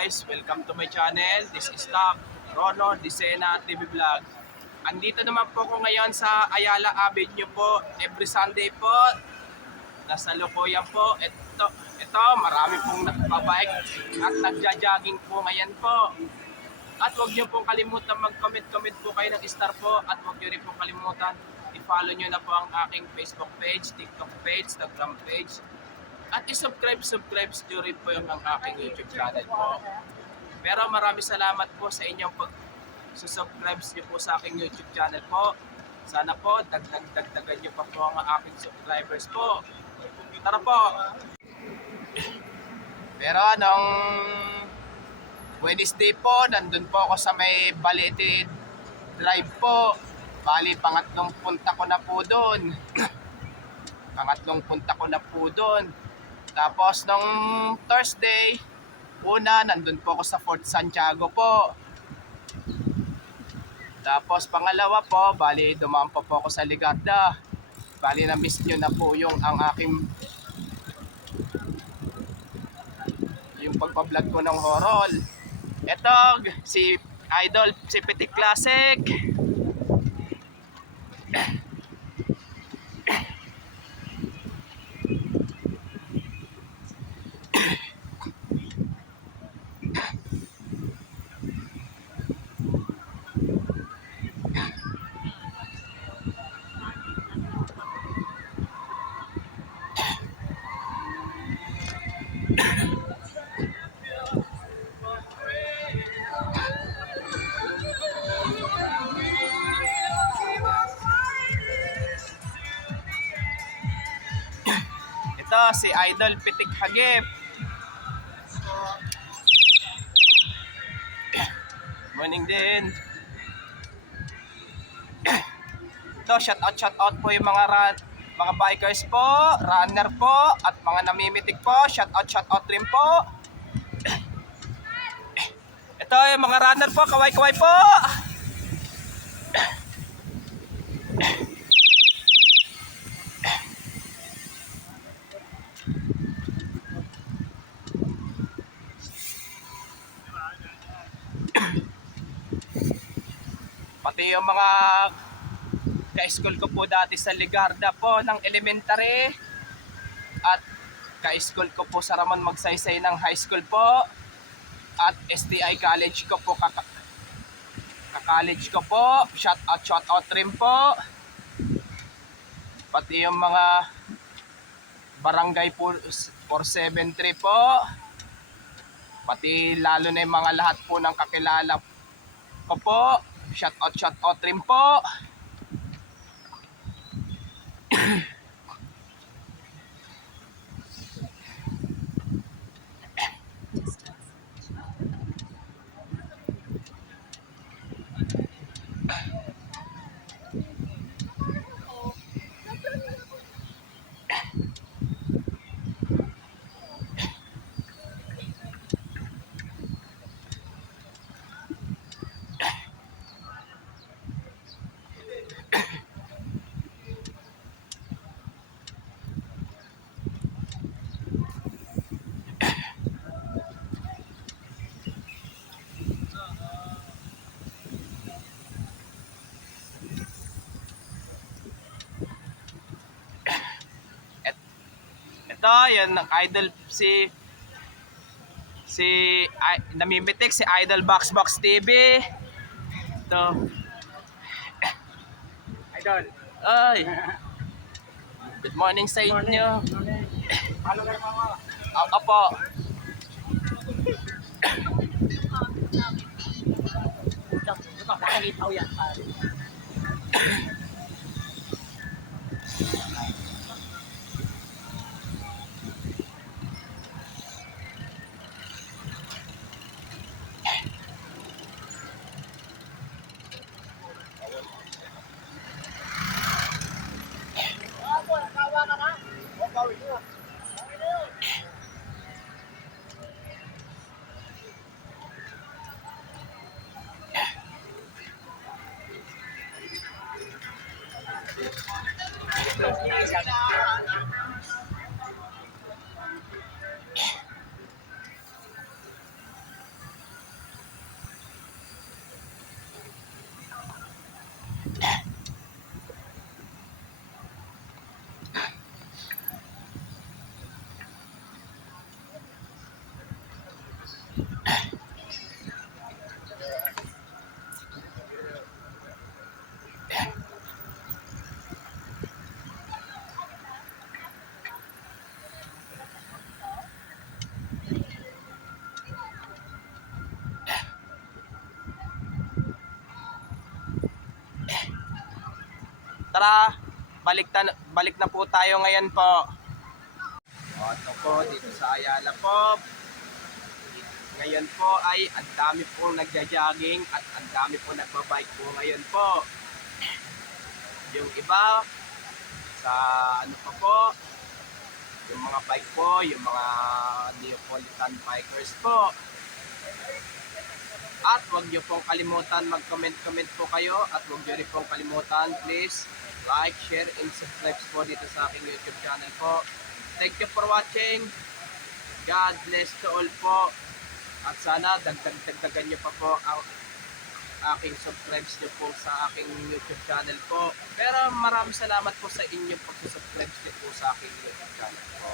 guys, welcome to my channel. This is Rono Disena TV Vlog. Andito naman po ko ngayon sa Ayala Avenue po. Every Sunday po, nasa Lukoyan po. Ito, marami pong nakabike at nagja-jogging po ngayon po. At huwag niyo pong kalimutan mag-comment po kayo ng star po. At huwag niyo rin pong kalimutan i-follow niyo na po ang aking Facebook page, TikTok page, Instagram page. At i-subscribe nyo rin po yung ang aking YouTube channel po. Pero maraming salamat po sa inyong pag-subscribe nyo po sa aking YouTube channel po. Sana po, dagdagan nyo pa po ang aking subscribers po. Tara po! Pero nung Wednesday po, nandun po ako sa may Balete Drive po. Bali, pangatlong punta ko na po doon. Tapos nung Thursday, una, nandun po ako sa Fort Santiago po. Tapos pangalawa po, bali dumaan po ako sa Ligarda. Bali na-miss nyo na po yung pagpa-vlog ko ng horror. Ito, si Idol, si Pitik Classic. Ito, si Idol Pitik Hagip. Morning din. Ito, shout out po yung mga bikers po, runner po, at mga namimitik po. Shout out rin po. Ito yung mga runner po, kaway-kaway po. Pati yung mga ka-school ko po dati sa Ligarda po ng elementary at ka-school ko po sa Ramon Magsaysay ng high school po at STI college ko po ka-college ko po. Shout out rin po. Pati yung mga barangay po 473 po. Pati lalo na yung mga lahat po ng kakilala ko po. Shout out rin po. Ito, yun ang idol namimitik si Idol Box TV. Ito. Idol. Ay. Good morning sa inyo. Halo ka mama. Opo. Nakakitaw yan. tara, balik na po tayo ngayon po. O, ito po, dito sa Ayala po. Ngayon po ay ang dami pong nagja-jogging at ang dami po nagbabike po ngayon po. Yung iba, sa ano pa po, yung mga bike po, yung mga Neapolitan bikers po. At huwag nyo pong kalimutan mag-comment po kayo at huwag nyo rin pong kalimutan, please like, share, and subscribe po dito sa aking YouTube channel po. Thank you for watching. God bless to all po. At sana dagdagan nyo pa po ang aking subscribes nyo po sa aking YouTube channel po. Pero maraming salamat po sa inyong pag-subscribe nyo po sa aking YouTube channel po.